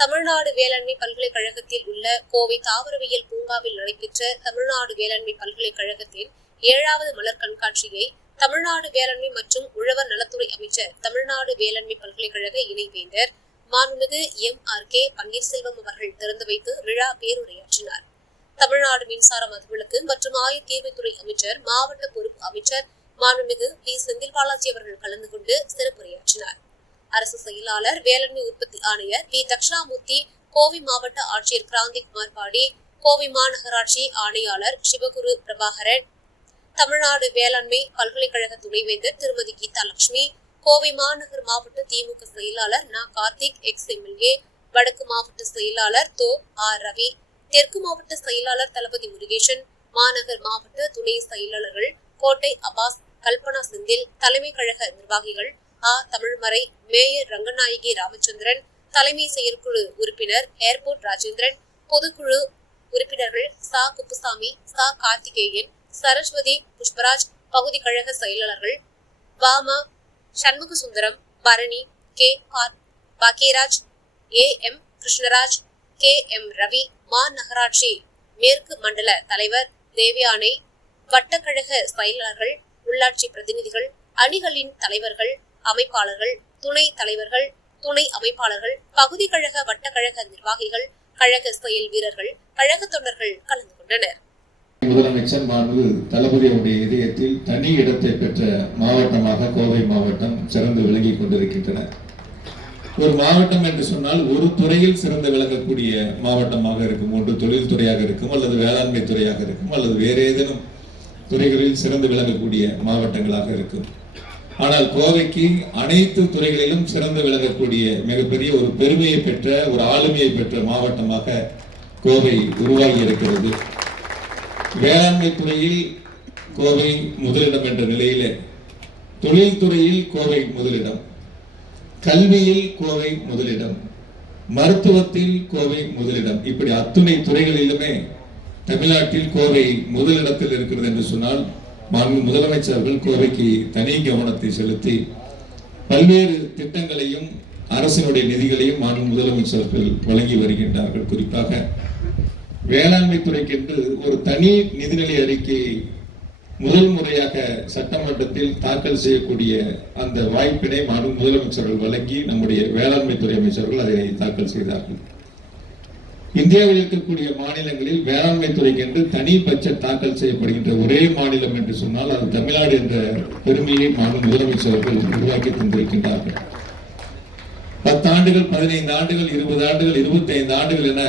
தமிழ்நாடு வேளாண்மை பல்கலைக்கழகத்தில் உள்ள கோவை தாவரவியல் பூங்காவில் நடைபெற்ற தமிழ்நாடு வேளாண்மை பல்கலைக்கழகத்தின் ஏழாவது மலர் கண்காட்சியை தமிழ்நாடு வேளாண்மை மற்றும் உழவர் நலத்துறை அமைச்சர் தமிழ்நாடு வேளாண்மை பல்கலைக்கழக இணைவேந்தர் மாண்புமிகு எம் ஆர் கே பன்னீர்செல்வம் அவர்கள் திறந்து வைத்து விழா பேருரையாற்றினார். தமிழ்நாடு மின்சார மதுவிலக்கு மற்றும் ஆயத்தீர்வைத்துறை அமைச்சர் மாவட்ட பொறுப்பு அமைச்சர் மாண்புமிகு பி செந்தில் பாலாஜி அவர்கள் கலந்து கொண்டு சிறப்புரையாற்றினார். அரசு செயலாளர் வேளாண்மை உற்பத்தி ஆணையர் வி. தட்சிணாமூர்த்தி கோவை மாவட்ட ஆட்சியர் கிராந்திகுமார் பாடி கோவை மாநகராட்சி ஆணையாளர் சிவகுரு பிரபாகரன் தமிழ்நாடு வேளாண்மை பல்கலைக்கழக துணைவேந்தர் திருமதி கீதா லட்சுமி கோவை மாநகர் மாவட்ட திமுக செயலாளர் நா. கார்த்திக் எக்ஸ் எம்எல்ஏ வடக்கு மாவட்ட செயலாளர் தோ. ஆர். ரவி தெற்கு மாவட்ட செயலாளர் தளபதி முருகேசன் மாநகர் மாவட்ட துணை செயலாளர்கள் கோட்டை அபாஸ் கல்பனா செந்தில் தலைமை கழக நிர்வாகிகள் ஆ தமிழ்மறை மேயர் ரங்கநாயகி ராமச்சந்திரன் தலைமை செயற்குழு உறுப்பினர் ஏர்போர்ட் ராஜேந்திரன் பொதுக்குழு உறுப்பினர்கள் சா. குப்புசாமி சா. கார்த்திகேயன் சரஸ்வதி புஷ்பராஜ் பகுதி கழக செயலாளர்கள் வாமா Shanmuga Sundaram Bharani K. R. Bhagyaraj A. M. Krishnaraj K. M. Ravi மாநகராட்சி மேற்கு மண்டல தலைவர் தேவியானை வட்டக்கழக செயலாளர்கள் உள்ளாட்சி பிரதிநிதிகள் அணிகளின் தலைவர்கள் அமைப்பாளர்கள் துணை தலைவர்கள் துணை அமைப்பாளர்கள் பகுதி கழக வட்டக்கழக நிர்வாகிகள் கழக செயல் வீரர்கள் கழக தொண்டர்கள் கலந்து கொண்டனர். முதலமைச்சர் மாண்பு தளபதியுடைய இதயத்தில் தனி இடத்தை பெற்ற மாவட்டமாக கோவை மாவட்டம் சிறந்து விளங்கிக் கொண்டிருக்கின்றன. ஒரு மாவட்டம் என்று சொன்னால் ஒரு துறையில் சிறந்து விளங்கக்கூடிய மாவட்டமாக இருக்கும். ஒன்று தொழில் துறையாக இருக்கும் அல்லது வேளாண்மை துறையாக இருக்கும் அல்லது வேறு ஏதேனும் துறைகளில் சிறந்து விளங்கக்கூடிய மாவட்டங்களாக இருக்கும். ஆனால் கோவைக்கு அனைத்து துறைகளிலும் சிறந்து விளங்கக்கூடிய மிகப்பெரிய ஒரு பெருமையை பெற்ற ஒரு ஆளுமையை பெற்ற மாவட்டமாக கோவை உருவாகி இருக்கிறது. வேளாண்மை துறையில் கோவை முதலிடம் என்ற நிலையிலே தொழில்துறையில் கோவை முதலிடம் கல்வியில் கோவை முதலிடம் மருத்துவத்தில் கோவை முதலிடம். இப்படி அத்துணை துறைகளிலுமே தமிழ்நாட்டில் கோவை முதலிடத்தில் இருக்கிறது என்று சொன்னால் மாண்பு முதலமைச்சர்கள் கோவைக்கு தனி கவனத்தை செலுத்தி பல்வேறு திட்டங்களையும் அரசினுடைய நிதிகளையும் மாண்பு முதலமைச்சர்கள் வழங்கி வருகின்றார்கள். குறிப்பாக வேளாண்மை துறைக்கென்று ஒரு தனி நிதிநிலை அறிக்கையை முதல் முறையாக சட்டமன்றத்தில் தாக்கல் செய்யக்கூடிய அந்த வாய்ப்பினை மாண்பு முதலமைச்சர்கள் வழங்கி நம்முடைய வேளாண்மை துறை அமைச்சர்கள் அதனை தாக்கல் செய்தார்கள். இந்தியாவில் இருக்கக்கூடிய மாநிலங்களில் வேளாண்மை துறைக்கென்று தனி பட்ஜெட் தாக்கல் செய்யப்படுகின்ற ஒரே மாநிலம் என்று சொன்னால் அது தமிழ்நாடு என்ற பெருமையை மாண்பு முதலமைச்சர்கள் உருவாக்கி தந்திருக்கின்றார்கள். பத்தாண்டுகள் பதினைந்து ஆண்டுகள் இருபது ஆண்டுகள் இருபத்தி ஐந்து ஆண்டுகள் என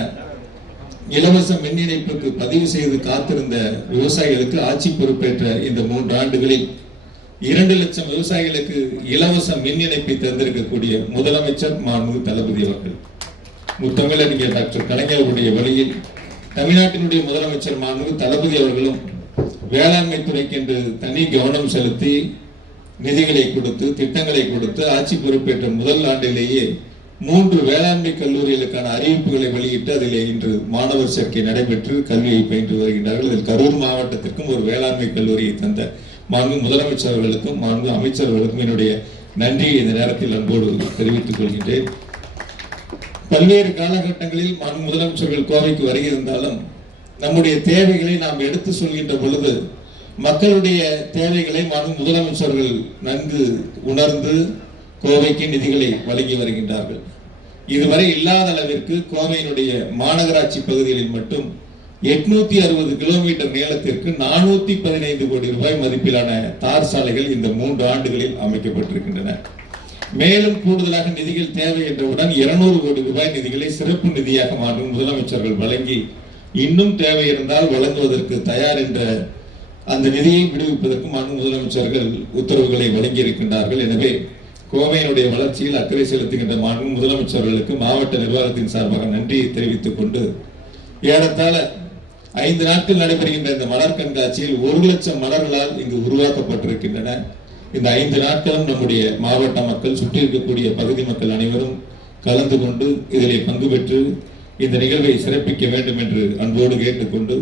இலவச மின் இணைப்புக்கு பதிவு செய்து காத்திருந்த விவசாயிகளுக்கு ஆட்சி பொறுப்பேற்ற இந்த மூன்று ஆண்டுகளில் இரண்டு லட்சம் விவசாயிகளுக்கு இலவச மின் இணைப்பை தந்திருக்கக்கூடிய முதலமைச்சர் மாண்பு தளபதி அவர்கள். தமிழறிஞர் டாக்டர் கலைஞருடைய வழியில் தமிழ்நாட்டினுடைய முதலமைச்சர் மாண்பு தளபதி அவர்களும் வேளாண்மை துறைக்கு என்று தனி கவனம் செலுத்தி நிதிகளை கொடுத்து திட்டங்களை கொடுத்து ஆட்சி பொறுப்பேற்ற முதல் ஆண்டிலேயே மூன்று வேளாண்மை கல்லூரிகளுக்கான அறிவிப்புகளை வெளியிட்டு அதில் இன்று மாணவர் சேர்க்கை நடைபெற்று கல்வியை பயின்று வருகின்றார்கள். இதில் கரூர் மாவட்டத்திற்கும் ஒரு வேளாண்மை கல்லூரியை தந்த மாண்பு முதலமைச்சர் அவர்களுக்கும் மாண்பு அமைச்சர்களுக்கும் என்னுடைய நன்றியை இந்த நேரத்தில் அன்போடு தெரிவித்துக் கொள்கின்றேன். பல்வேறு காலகட்டங்களில் மாண்பு முதலமைச்சர்கள் கோவைக்கு வருகிருந்தாலும் நம்முடைய தேவைகளை நாம் எடுத்து சொல்கின்ற பொழுது மக்களுடைய தேவைகளை மாண்பு முதலமைச்சர்கள் நன்கு உணர்ந்து கோவைக்கு நிதிகளை வழங்கி வருகின்றார்கள். இதுவரை இல்லாத அளவிற்கு கோவையினுடைய மாநகராட்சி பகுதிகளில் மட்டும் எட்நூத்தி அறுபது கிலோமீட்டர் நீளத்திற்கு நானூத்தி பதினைந்து கோடி ரூபாய் மதிப்பிலான தார் சாலைகள் இந்த மூன்று ஆண்டுகளில் அமைக்கப்பட்டிருக்கின்றன. மேலும் கூடுதலாக நிதிகள் தேவை என்றவுடன் இருநூறு கோடி ரூபாய் நிதிகளை சிறப்பு நிதியாக மாற்றும் முதலமைச்சர்கள் வழங்கி இன்னும் தேவை இருந்தால் வழங்குவதற்கு தயார் என்ற அந்த நிதியை விடுவிப்பதற்கு மாண்பு முதலமைச்சர்கள் உத்தரவுகளை வழங்கி இருக்கின்றார்கள் எனவே கோவையினுடைய வளர்ச்சியில் அக்கறை செலுத்துகின்ற மாண்பு முதலமைச்சர்களுக்கு மாவட்ட நிர்வாகத்தின் சார்பாக நன்றியை தெரிவித்துக் கொண்டு ஏறத்தாழ ஐந்து நாட்கள் நடைபெறுகின்ற இந்த மலர் கண்காட்சியில் ஒரு லட்சம் மலர்களால் இங்கு உருவாக்கப்பட்டிருக்கின்றன. இந்த ஐந்து நாட்களும் நம்முடைய மாவட்ட மக்கள் சுற்றி இருக்கக்கூடிய பகுதி மக்கள் அனைவரும் கலந்து கொண்டு இதிலே பங்கு பெற்று இந்த நிகழ்வை சிறப்பிக்க வேண்டும் என்று அன்போடு கேட்டுக்கொண்டு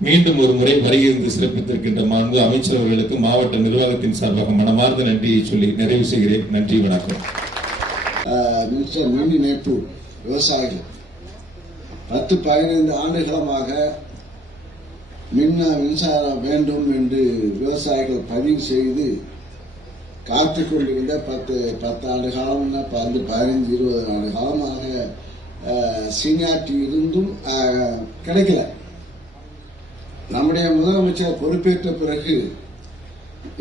மீண்டும் ஒரு முறை வருகிறது சிறப்பித்திருக்கின்ற மாண்பு அமைச்சர் அவர்களுக்கு மாவட்ட நிர்வாகத்தின் சார்பாக மனமார்ந்த நன்றியை சொல்லி நிறைவு செய்கிறேன். நன்றி வணக்கம். மினிஸ்டர் மின் விவசாயிகள். பத்து பதினைந்து ஆண்டுகளமாக மின்ன மின்சாரம் வேண்டும் என்று விவசாயிகள் பதிவு செய்து காத்து கொண்டிருந்த பத்து பத்து ஆண்டு காலம்னா பத்து பதினஞ்சு இருபது ஆண்டு காலமாக சீனியாரிட்டி இருந்தும் கிடைக்கல. நம்முடைய முதலமைச்சர் பொறுப்பேற்ற பிறகு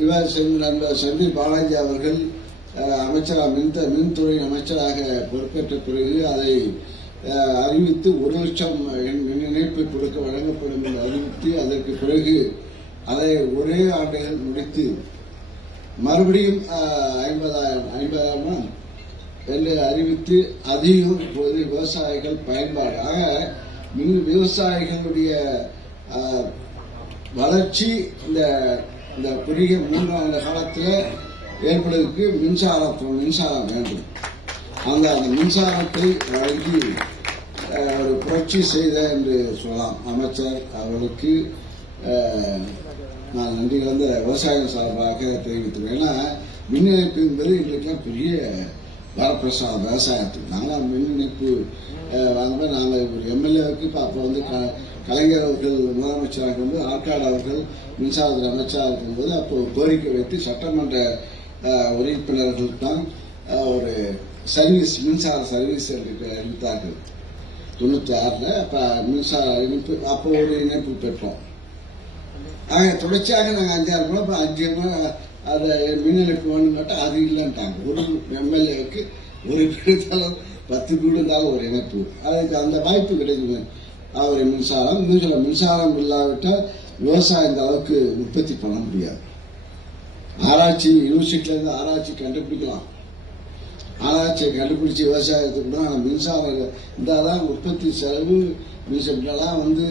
இவர் நண்பர் செந்தில் பாலாஜி அவர்கள் அமைச்சராக மின் மின்துறை அமைச்சராக பொறுப்பேற்ற பிறகு அதை அறிவித்து ஒரு லட்சம் மின் இணைப்பு கொடுக்க வழங்கப்படும் என்று அறிவித்து அதற்கு பிறகு அதை ஒரே ஆண்டுகள் முடித்து மறுபடியும் ஐம்பதாயிரம் ஐம்பதாயிரம் என்று அறிவித்து அதிகம் இப்போது விவசாயிகள் பயன்பாடு. ஆக மின் விவசாயிகளுடைய வளர்ச்சி இந்த இந்த குறுகிய மூன்றாண்டு காலத்தில் ஏற்படுவதற்கு மின்சாரம் மின்சாரம் வேண்டும். அந்த அந்த மின்சாரத்தை வழங்கி ஒரு புரட்சி செய்த என்று சொல்லலாம். அமைச்சர் அவர்களுக்கு நான் நன்றி கலந்த விவசாயம் சார்பாக தெரிவித்துவேன் ஏன்னா மின் இணைப்பு என்பது எங்களுக்கெல்லாம் பெரிய வரப்பிரசாதம் விவசாயத்துக்கு. நாங்கள் மின் இணைப்பு வாங்க வாங்கும்போது நாங்கள் ஒரு எம்எல்ஏவுக்கு இப்போ அப்போ வந்து க கலைஞர் அவர்கள் முதலமைச்சராக இருக்கும்போது ஆற்காடு அவர்கள் மின்சாரத்துறை அமைச்சராக இருக்கும்போது அப்போ கோரிக்கை வைத்து சட்டமன்ற உறுப்பினர்களுக்கு தான் ஒரு சர்வீஸ் மின்சார சர்வீஸ் என்று அறிவித்தார்கள் தொண்ணூற்றி ஆறில் அப்போ மின்சார இணைப்பு அப்போ ஒரு இணைப்பு பெற்றோம். ஆக தொடர்ச்சியாக நாங்கள் அஞ்சாறு முறை இப்போ அஞ்சு முறை அதை மின் இணைப்பு வேணும் அது இல்லைன்ட்டாங்க. ஒரு எம்எல்ஏவுக்கு ஒரு கிடைத்தாலும் பத்து வீடு இருந்தாலும் ஒரு இணைப்பு. அதுக்கு அந்த வாய்ப்பு கிடைக்குது அவர் மின்சாரம் மின்சாரம் மின்சாரம் இல்லாவிட்டால் விவசாயம் இந்த அளவுக்கு உற்பத்தி பண்ண முடியாது. ஆராய்ச்சி யூனிவர்சிட்டியிலேருந்து ஆராய்ச்சி கண்டுபிடிக்கலாம். ஆராய்ச்சியை கண்டுபிடிச்சி விவசாயத்துக்கு தான் மின்சாரம் இருந்தால் தான் உற்பத்தி செலவு. மின்சாரம் வந்து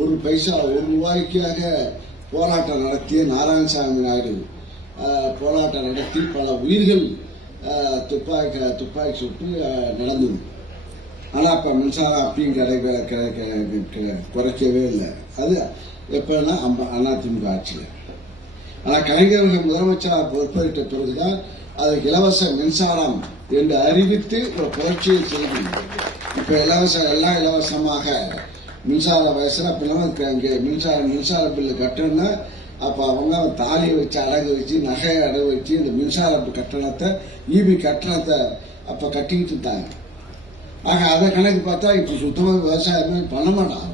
ஒரு பைசா ஒரு ரூபாய்க்காக போராட்டம் நடத்திய நாராயணசாமி நாயுடு. போராட்டம் நடத்தி பல உயிர்கள் துப்பாக்கி துப்பாக்கி சுட்டு நடந்தது. ஆனால் இப்போ மின்சாரம் அப்பயும் கிடைக்க குறைக்கவே இல்லை. அது எப்போன்னா அம்மா அதிமுக ஆட்சியில். ஆனால் கலைஞர்கள் முதலமைச்சராக பொறுப்பேற்ற பிறகுதான் அது இலவச மின்சாரம் என்று அறிவித்து ஒரு புரட்சியை செய்து. இப்போ இலவச எல்லாம் இலவசமாக மின்சார வயசுல அப்பெல்லாம் இங்கே மின்சார மின்சார பில்லு கட்டணும்னா அப்போ அவங்க தாலியை வச்சு அடகு வச்சு நகையை அடகு வச்சு இந்த மின்சார கட்டணத்தை ஈபி கட்டணத்தை அப்போ கட்டிக்கிட்டு இருந்தாங்க. ஆக அதை கணக்கு பார்த்தா இப்போ சுத்தமாக விவசாயமே பண்ண மாட்டாங்க.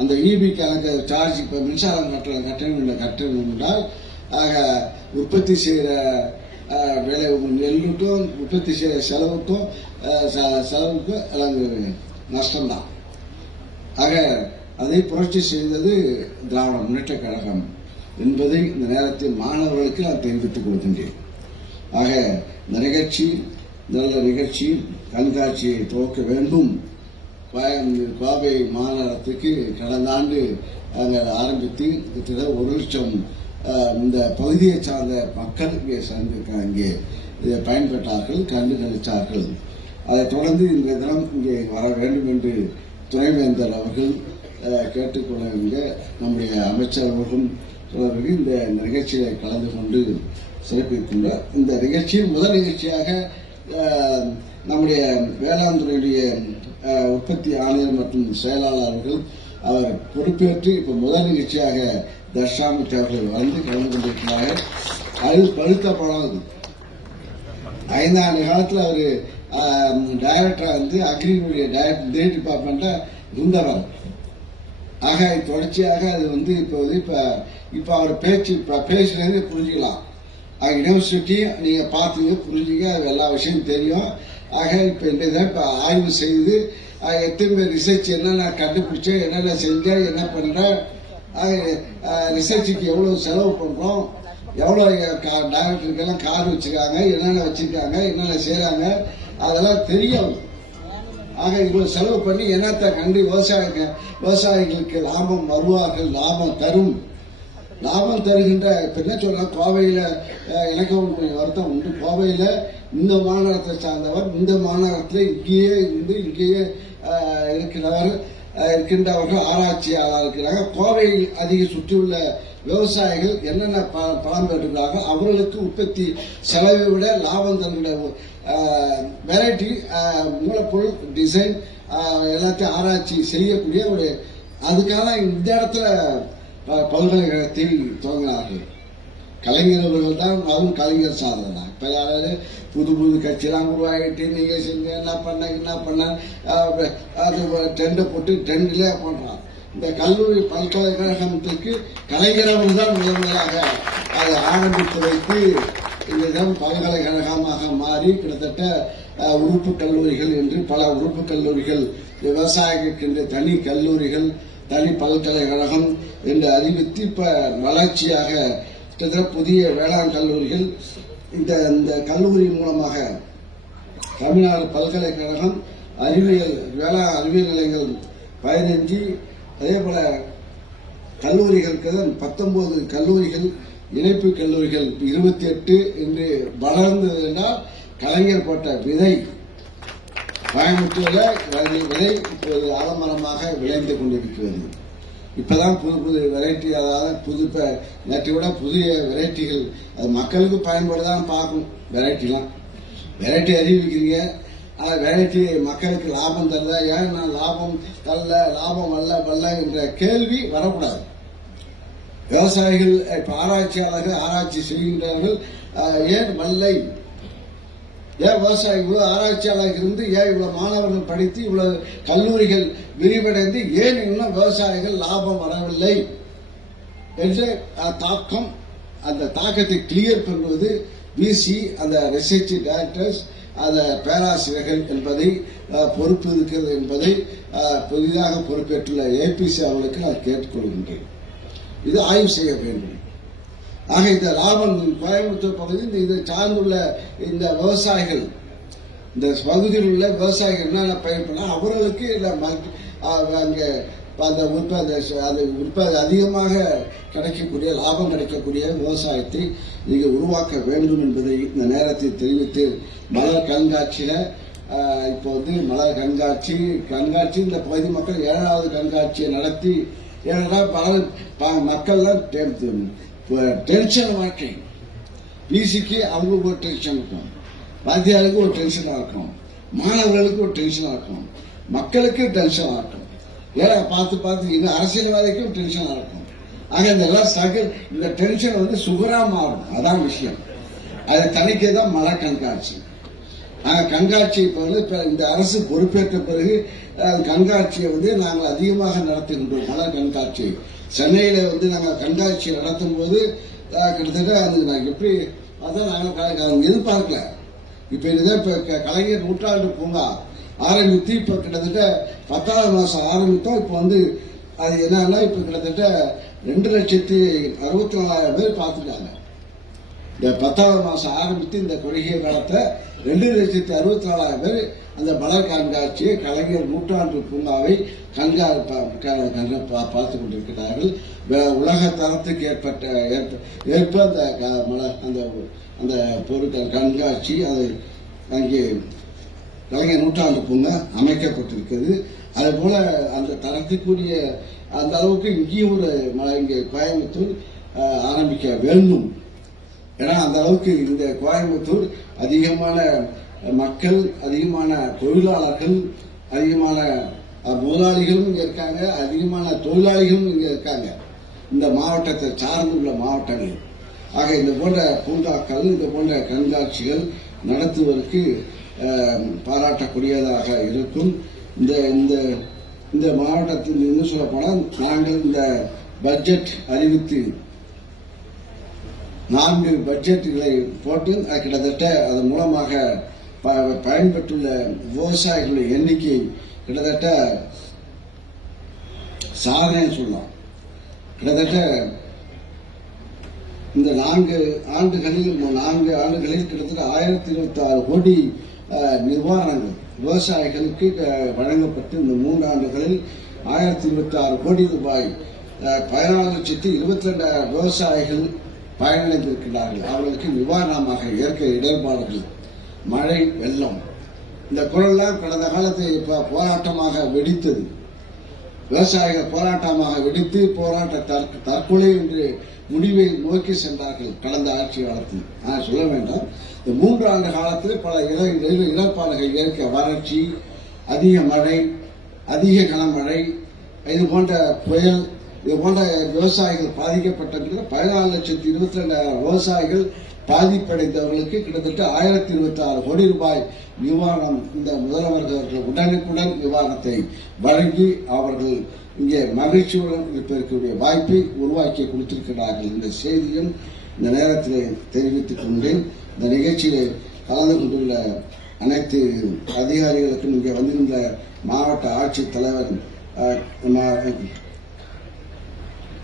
அந்த இபி கணக்கு சார்ஜ் இப்போ மின்சாரம் கட்டணம் கட்டணம் கட்டணம் என்றால் ஆக உற்பத்தி செய்கிற விலை நெல்லுக்கும் உற்பத்தி செய்கிற செலவுக்கும் செலவுக்கும் எல்லாம் நஷ்டம்தான். ஆக அதை புரட்சி செய்தது திராவிட முன்னேற்ற கழகம் என்பதை இந்த நேரத்தில் மாணவர்களுக்கு நான் தெரிவித்துக் கொள்கின்றேன். ஆக இந்த நிகழ்ச்சி நல்ல நிகழ்ச்சி கண்காட்சியை துவக்க வேண்டும். கோவை மாநகரத்துக்கு கடந்த ஆண்டு அங்கே ஆரம்பித்து கிட்டத்தட்ட ஒரு லட்சம் இந்த பகுதியை சார்ந்த மக்கள் இங்கே சேர்ந்திருக்காங்க இங்கே இதை பயன்பெற்றார்கள் கண்டு கழித்தார்கள் அதைத் தொடர்ந்து இன்றைய தினம் இங்கே வர வேண்டும் என்று துணைவேந்தர் அவர்கள் அஹ், நம்முடைய அமைச்சர் அவர்களும் தொடர்பில் இந்த நிகழ்ச்சியை கலந்து கொண்டு சிறப்பித்துள்ள இந்த நிகழ்ச்சியில் முதல் நிகழ்ச்சியாக நம்முடைய வேளாண் துறையுடைய உற்பத்தி ஆணையர் மற்றும் செயலாளர்கள் அவர் பொறுப்பேற்று இப்போ முதல் நிகழ்ச்சியாக தர்ஷாமித் அவர்கள் வந்து கலந்து கொண்டிருக்கிறார்கள். அது பழுத்த பழம் ஐந்தாண்டு காலத்தில் அவர் டைரக்டராக வந்து அக்ரிகல்ச்சர் டைரக்டர் டிபார்ட்மெண்ட்டாக இருந்தவர் ஆக தொடர்ச்சியாக அது வந்து இப்போது இப்போ இப்போ அவர் பேச்சு இப்போ பேசுலேருந்து புரிஞ்சுக்கலாம். ஆக யூனிவர்சிட்டி நீங்கள் பார்த்தீங்க புரிஞ்சுங்க அது எல்லா விஷயமும் தெரியும். ஆக இப்போ இந்த இதை இப்போ ஆய்வு செய்து எத்தனை பேர் ரிசர்ச் என்னென்ன கண்டுபிடிச்சேன் என்னென்ன செஞ்சேன் என்ன பண்ணுறேன் ரிசர்ச்சுக்கு எவ்வளோ செலவு பண்ணுறோம் எவ்வளோ டாக்டருக்கெல்லாம் கார் வச்சுருக்காங்க என்னென்ன வச்சுருக்காங்க என்னென்ன செய்கிறாங்க அதெல்லாம் தெரியும் ஆக இவ்வளவு செலவு பண்ணி என்னத்தை கண்டு விவசாயிங்க விவசாயிகளுக்கு லாபம் வருவார்கள் லாபம் தரும். லாபம் தருகின்ற இப்ப என்ன கோவையில் கோவையில எனக்கு கொஞ்சம் வருத்தம் உண்டு. கோவையில் இந்த மாநகரத்தை சார்ந்தவர் இந்த மாநகரத்தில் இங்கேயே இருந்து இங்கேயே இருக்கிறவர் இருக்கின்றவர்கள் ஆராய்ச்சியாளர் இருக்கிறாங்க கோவை அதிக சுற்றியுள்ள விவசாயிகள் என்னென்ன ப- பலன் பெறுகிறார்கள் அவர்களுக்கு உற்பத்தி செலவை விட லாபம் தருகிற வெரைட்டி மூலப்பொருள் டிசைன் எல்லாத்தையும் ஆராய்ச்சி செய்யக்கூடிய ஒரு அதுக்காக இந்த இடத்துல பல்கலைக்கழகத்தில் துவங்கினார்கள். கலைஞர் அவர்கள் தான் அதுவும் கலைஞர் சாதனை தான். இப்போ யாராவது புது புது கட்சியெல்லாம் உருவாகிட்டு நீங்கள் செஞ்சு என்ன பண்ண என்ன பண்ண அது டெண்டை போட்டு ட்ரெண்டிலே பண்ணுறான் இந்த கல்லூரி பல்கலைக்கழகத்துக்கு கலைஞரவர் தான் முதன்மையாக அதை ஆரம்பித்து வைத்து இந்த பல்கலைக்கழகமாக மாறி கிட்டத்தட்ட உறுப்பு கல்லூரிகள் என்று பல உறுப்பு கல்லூரிகள் விவசாயிகளுக்கென்று தனி கல்லூரிகள் தனி பல்கலைக்கழகம் என்று அறிவித்து இப்போ வளர்ச்சியாக கிட்டத்தட்ட புதிய வேளாண் கல்லூரிகள் இந்த இந்த கல்லூரி மூலமாக தமிழ்நாடு பல்கலைக்கழகம் அறிவியல் வேளாண் அறிவியல் நிலையங்கள் பதினஞ்சு அதே போல கல்லூரிகளுக்கு பத்தொன்பது கல்லூரிகள் இணைப்பு கல்லூரிகள் இருபத்தி எட்டு என்று வளர்ந்ததுன்னா கலைஞர் போட்ட விதை கோயம்புத்தூரில் விதை இப்போது ஆலமரமாக விளைந்து கொண்டிருக்கிறது. இப்பதான் புது புது வெரைட்டி அதாவது புது இப்ப நேற்றை விட புதிய வெரைட்டிகள் அது மக்களுக்கு பயன்படுதான் பார்க்கும் வெரைட்டிலாம் வெரைட்டி அறிவிக்கிறீங்க ஆனால் வேலைக்கு மக்களுக்கு லாபம் தரல. ஏன் நான் லாபம் தரல லாபம் வரல வரல என்ற கேள்வி வரக்கூடாது. விவசாயிகள் இப்ப ஆராய்ச்சியாளர்கள் ஆராய்ச்சி செய்கின்றார்கள். ஏன் வல்லை ஏன் விவசாயி இவ்வளவு ஆராய்ச்சியாளர்கள் இருந்து ஏன் இவ்வளவு மாணவர்கள் படித்து இவ்வளவு கல்லூரிகள் விரிவடைந்து ஏன் இன்னும் விவசாயிகள் லாபம் வரவில்லை? என்ற தாக்கம் அந்த தாக்கத்தை கிளியர் பண்ணுவது விசி அந்த ரிசர்ச் டைரக்டர்ஸ் அந்த பேராசிரியர்கள் என்பதை பொறுப்பு இருக்கிறது என்பதை புதிதாக பொறுப்பேற்றுள்ள ஏபிசி அவர்களுக்கு நான் கேட்டுக்கொள்கின்றேன். இது ஆய்வு செய்ய வேண்டும். ஆக இந்த லாபம் கோயம்புத்தூர் பகுதி இந்த இதை சார்ந்துள்ள இந்த விவசாயிகள் இந்த பகுதியில் உள்ள விவசாயிகள் என்னென்ன பயிர் அவர்களுக்கு இந்த ம- அங்கே அந்த உற்பத்தி அது உற்பத்தி அதிகமாக கிடைக்கக்கூடிய லாபம் கிடைக்கக்கூடிய விவசாயத்தை நீங்கள் உருவாக்க வேண்டும் என்பதை இந்த நேரத்தில் தெரிவித்து மலர் கண்காட்சியில் இப்போ வந்து மலர் கண்காட்சி கண்காட்சி இந்த பகுதி மக்கள் ஏழாவது கண்காட்சியை நடத்தி ஏன்னா பல ப- மக்கள்லாம் டெ- டென்ஷன் வாழ்க்கை. பிசிக்கு அவங்களுக்கு ஒரு டென்ஷன் இருக்கும். வாத்தியாருக்கு ஒரு டென்ஷனாக இருக்கும். மாணவர்களுக்கு ஒரு டென்ஷனாக இருக்கும். மக்களுக்கு டென்ஷனாக இருக்கும். ஏன்னா பார்த்து பார்த்து இன்னும் அரசியல்வாதிக்கும் டென்ஷனாக இருக்கும். ஆக இந்த எல்லாம் சகல் இந்த டென்ஷன் வந்து சுகராக மாறும். அதான் விஷயம். அதை தனிக்கே தான் மழை கண்காட்சி. ஆனால் கண்காட்சி இப்போ வந்து இப்போ இந்த அரசு பொறுப்பேற்ற பிறகு கண்காட்சியை வந்து நாங்கள் அதிகமாக நடத்துகின்றோம். மலர் கண்காட்சி. சென்னையில் வந்து நாங்கள் கண்காட்சி நடத்தும் போது கிட்டத்தட்ட அது நாங்கள் எப்படி அதான் நாங்கள் எதிர்பார்க்கல. இப்போ இதுதான் இப்போ க- கலைஞர் நூற்றாண்டு பூங்கா. ஆரம்பித்து இப்போ கிட்டத்தட்ட பத்தாவது மாதம் ஆரம்பித்தோம். இப்போ வந்து அது என்னன்னா இப்போ கிட்டத்தட்ட ரெண்டு லட்சத்தி அறுபத்தி நாலாயிரம் பேர் பார்த்துட்டாங்க. இந்த பத்தாவது மாதம் ஆரம்பித்து இந்த குறுகிய காலத்தை ரெண்டு லட்சத்தி அறுபத்தி நாலாயிரம் பேர் அந்த மலர் கண்காட்சியை கலைஞர் நூற்றாண்டு பூங்காவை கண்கா பா- க- பா- பார்த்து கொண்டிருக்கிறார்கள். உலக தரத்துக்கு ஏற்பட்ட ஏற்ப ஏற்ப அந்த க- மலர் அந்த அந்த பொருட்கள் கண்காட்சி அது அங்கே கலைஞர் நூற்றாண்டு பூங்கா அமைக்கப்பட்டிருக்கிறது. அதுபோல் அந்த தரத்துக்குரிய அந்த அளவுக்கு இங்கேயும் ஒரு இங்கே கோயம்புத்தூர் ஆரம்பிக்க வேண்டும். ஏன்னா அந்த அளவுக்கு இந்த கோயம்புத்தூர் அதிகமான மக்கள் அதிகமான தொழிலாளர்கள் அதிகமான முதலாளிகளும் இங்கே இருக்காங்க அதிகமான தொழிலாளிகளும் இங்கே இருக்காங்க. இந்த மாவட்டத்தை சார்ந்துள்ள மாவட்டங்கள். ஆக இந்த போன்ற பூங்காக்கள் இந்த போன்ற கண்காட்சிகள் நடத்துவதற்கு பாராட்டக்கூடியதாக இருக்கும். இந்த இந்த இந்த மாவட்டத்தில் இருந்து சொல்ல நாங்கள் இந்த பட்ஜெட் அறிவித்து நான்கு பட்ஜெட்டுகளை போட்டு கிட்டத்தட்ட அதன் மூலமாக ப- பயன்பெற்றுள்ள விவசாயிகளுடைய எண்ணிக்கை கிட்டத்தட்ட சாதனை சொல்லலாம். கிட்டத்தட்ட இந்த நான்கு ஆண்டுகளில் நான்கு ஆண்டுகளில் கிட்டத்தட்ட ஆயிரத்தி இருபத்தி ஆறு கோடி நிவாரணங்கள் விவசாயிகளுக்கு வழங்கப்பட்டு இந்த மூன்று ஆண்டுகளில் ஆயிரத்தி இருபத்தி ஆறு கோடி ரூபாய் அஹ், பதினாலு லட்சத்தி இருபத்தி ரெண்டாயிரம் விவசாயிகள் பயனடைந்திருக்கிறார்கள். அவர்களுக்கு நிவாரணமாக இயற்கை இடர்பாடுகள் மழை வெள்ளம் இந்த குரல்லாம் கடந்த காலத்தை இப்போ போராட்டமாக வெடித்தது. விவசாயிகள் போராட்டமாக வெடித்து போராட்ட தற்கொலை என்று முடிவை நோக்கி சென்றார்கள் கடந்த ஆட்சி காலத்தில் நான் சொல்ல வேண்டாம். இந்த மூன்று ஆண்டு காலத்தில் பல இட இயற்கை வறட்சி அதிக மழை அதிக கனமழை இது போன்ற புயல் இது போன்ற விவசாயிகள் பாதிக்கப்பட்டிருக்கிற பதினாலு லட்சத்தி இருபத்தி ரெண்டாயிரம் விவசாயிகள் பாதிப்படைந்தவர்களுக்கு கிட்டத்தட்ட ஆயிரத்தி இருபத்தி ஆறு கோடி ரூபாய் நிவாரணம் இந்த முதல்வர்கள் உடனுக்குடன் நிவாரணத்தை வழங்கி அவர்கள் இங்கே மகிழ்ச்சியுடன் இருப்பதற்குரிய வாய்ப்பை உருவாக்கி கொடுத்திருக்கிறார்கள். இந்த செய்தியும் இந்த நேரத்தில் தெரிவித்துக் கொண்டேன். இந்த நிகழ்ச்சியில் கலந்து கொண்டுள்ள அனைத்து அதிகாரிகளுக்கும் இங்கே வந்திருந்த மாவட்ட ஆட்சித்தலைவர் அஹ்,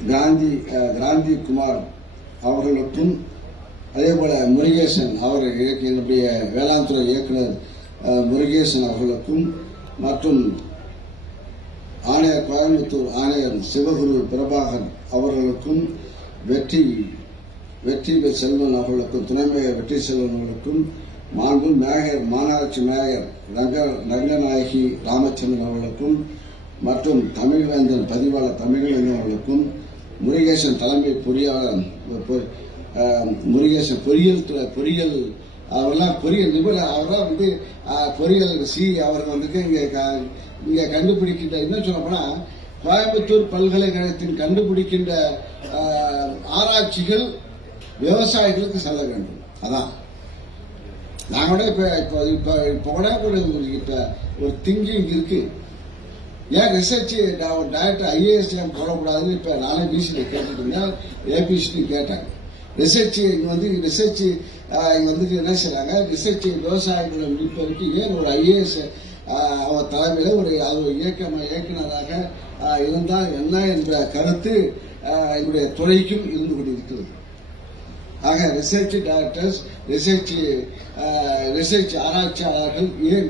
காந்தி காந்தி குமார் அவர்களுக்கும் அதே போல் முருகேசன் அவர் என்னுடைய வேளாண் துறை இயக்குனர் முருகேசன் அவர்களுக்கும் மற்றும் ஆணையர் கோயம்புத்தூர் ஆணையர் சிவகுரு பிரபாகர் அவர்களுக்கும் வெற்றி வெற்றி செல்வன் அவர்களுக்கும் துணை மேயர் வெற்றி செல்வன் அவர்களுக்கும் மாண்பு மேயர் மாநகராட்சி மேயர் ரங்க ரங்கநாயகி ராமச்சந்திரன் அவர்களுக்கும் மற்றும் தமிழ்வேந்தன் பதிவாளர் தமிழ்வேந்தன் அவர்களுக்கும் முருகேசன் தலைமை பொறியாளர் முருகேசன் பொறியியல் துறை பொறியியல் அவரெல்லாம் பொறியியல் நிபுணர் அவரெல்லாம் வந்து பொறியியல் சி அவர்கள் வந்துட்டு இங்கே க- இங்கே கண்டுபிடிக்கின்ற என்ன சொல்ல கோயம்புத்தூர் பல்கலைக்கழகத்தின் கண்டுபிடிக்கின்ற ஆராய்ச்சிகள் விவசாயிகளுக்கு செல்ல வேண்டும். அதான். நான் கூட இப்போ இப்போ இப்போ இப்போ கூட ஒரு இப்போ ஒரு திங்கிங் இருக்கு. ஏன் ரிசர்ச் டைரக்டர் ஐஏஎஸ்எம் போடக்கூடாதுன்னு இப்போ நானே பிசியில் கேட்டுட்டு இருந்தேன். ஏபிசிட்டு கேட்டேன். ரிசர்ச் இங்கே வந்து ரிசர்ச் இங்கே வந்துட்டு என்ன செய்கிறாங்க ரிசர்ச் விவசாயிகளை முடிப்பதற்கு ஏன் ஒரு ஐஏஎஸ் அவர் தலைமையில் ஒரு அது இயக்க இயக்குனராக இருந்தால் என்ன என்ற கருத்து என்னுடைய துறைக்கும் இருந்து கொண்டிருக்கிறது. ஆக ரிசர்ச் டைரக்டர்ஸ் ரிசர்ச் ரிசர்ச் ஆராய்ச்சியாளர்கள் ஏன்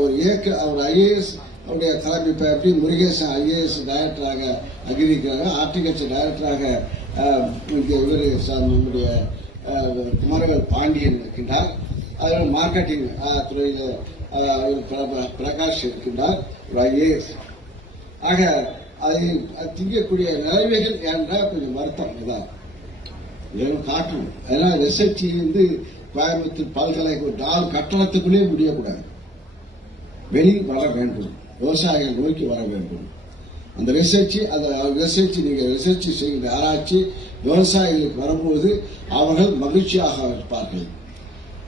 ஒரு இயக்க ஒரு ஐஏஎஸ் அவருடைய தலைமை இப்போ எப்படி முருகேசன் ஐஏஎஸ் டைரக்டராக அகிரிக்கிறாங்க ஆர்டிகல்ச்சர் டைரக்டராக அஹ், சார் இவர் நம்முடைய குமரவேல் பாண்டியன் இருக்கின்றார். அதனால் மார்க்கெட்டிங் துறையில் பிரகாஷ் இருக்கின்றார் ஒரு ஐஏஎஸ் ஆக அதை திங்கக்கூடிய நிலைமைகள் என்றால் கொஞ்சம் வருத்தம் இதான் இதெல்லாம் காட்டணும் ஏன்னா ரிசர்ச் வந்து கோயம்புத்தூர் பல்கலை நாலு கட்டணத்துக்குள்ளே முடியக்கூடாது. வெளியில் வர வேண்டும். விவசாயிகள் நோக்கி வர வேண்டும். அந்த ரிசர்ச் அந்த ரிசர்ச் நீங்கள் ரிசர்ச் செய்கிற ஆராய்ச்சி விவசாயிகளுக்கு வரும்போது அவர்கள் மகிழ்ச்சியாக இருப்பார்கள்.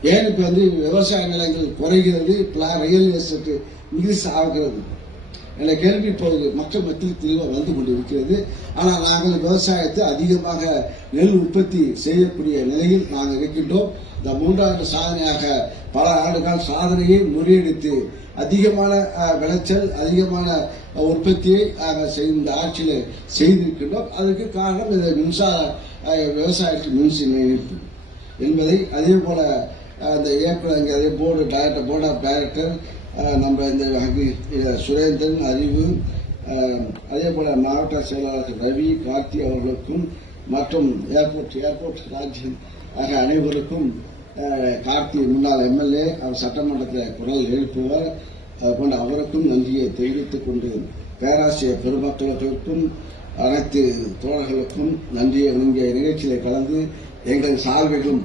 ஏன் இப்போ வந்து விவசாய நிலங்கள் குறைகிறது ரியல் எஸ்டேட் இன்க்ரீஸ் ஆகிறது? என்ற கேள்வி இப்போது மக்கள் மத்தியில் தெளிவாக வந்து கொண்டிருக்கிறது. ஆனால் நாங்கள் விவசாயத்தை அதிகமாக நெல் உற்பத்தி செய்யக்கூடிய நிலையில் நாங்கள் இருக்கின்றோம். இந்த மூன்றாண்டு சாதனையாக பல ஆண்டுகள் சாதனையை முறியடித்து அதிகமான விளைச்சல் அதிகமான உற்பத்தியை நாங்கள் செய்த இந்த ஆட்சியில் செய்திருக்கின்றோம். அதற்கு காரணம் இந்த மின்சார விவசாயத்தில் மின்சின் இணைப்பு என்பதை அதே போல அந்த ஏப்ரல் இங்கே அதே board director board of director நம்ம இந்த சுரேந்திரன் அறிவு அதே போல மாவட்ட செயலாளர் ரவி கார்த்தி அவர்களுக்கும் மற்றும் ஏர்போர்ட் ஏர்போர்ட் ராஜ்யம் ஆக அனைவருக்கும் கார்த்தி முன்னாள் எம்எல்ஏ அவர் சட்டமன்றத்தில் குரல் எழுப்புவார். அதுபோன்ற அவருக்கும் நன்றியை தெரிவித்துக் கொண்டு பேராசிரியர் பெருமக்களுக்கும் அனைத்து தோழர்களுக்கும் நன்றியை இங்கே நிகழ்ச்சியில் கலந்து எங்கள் சார்பிலும்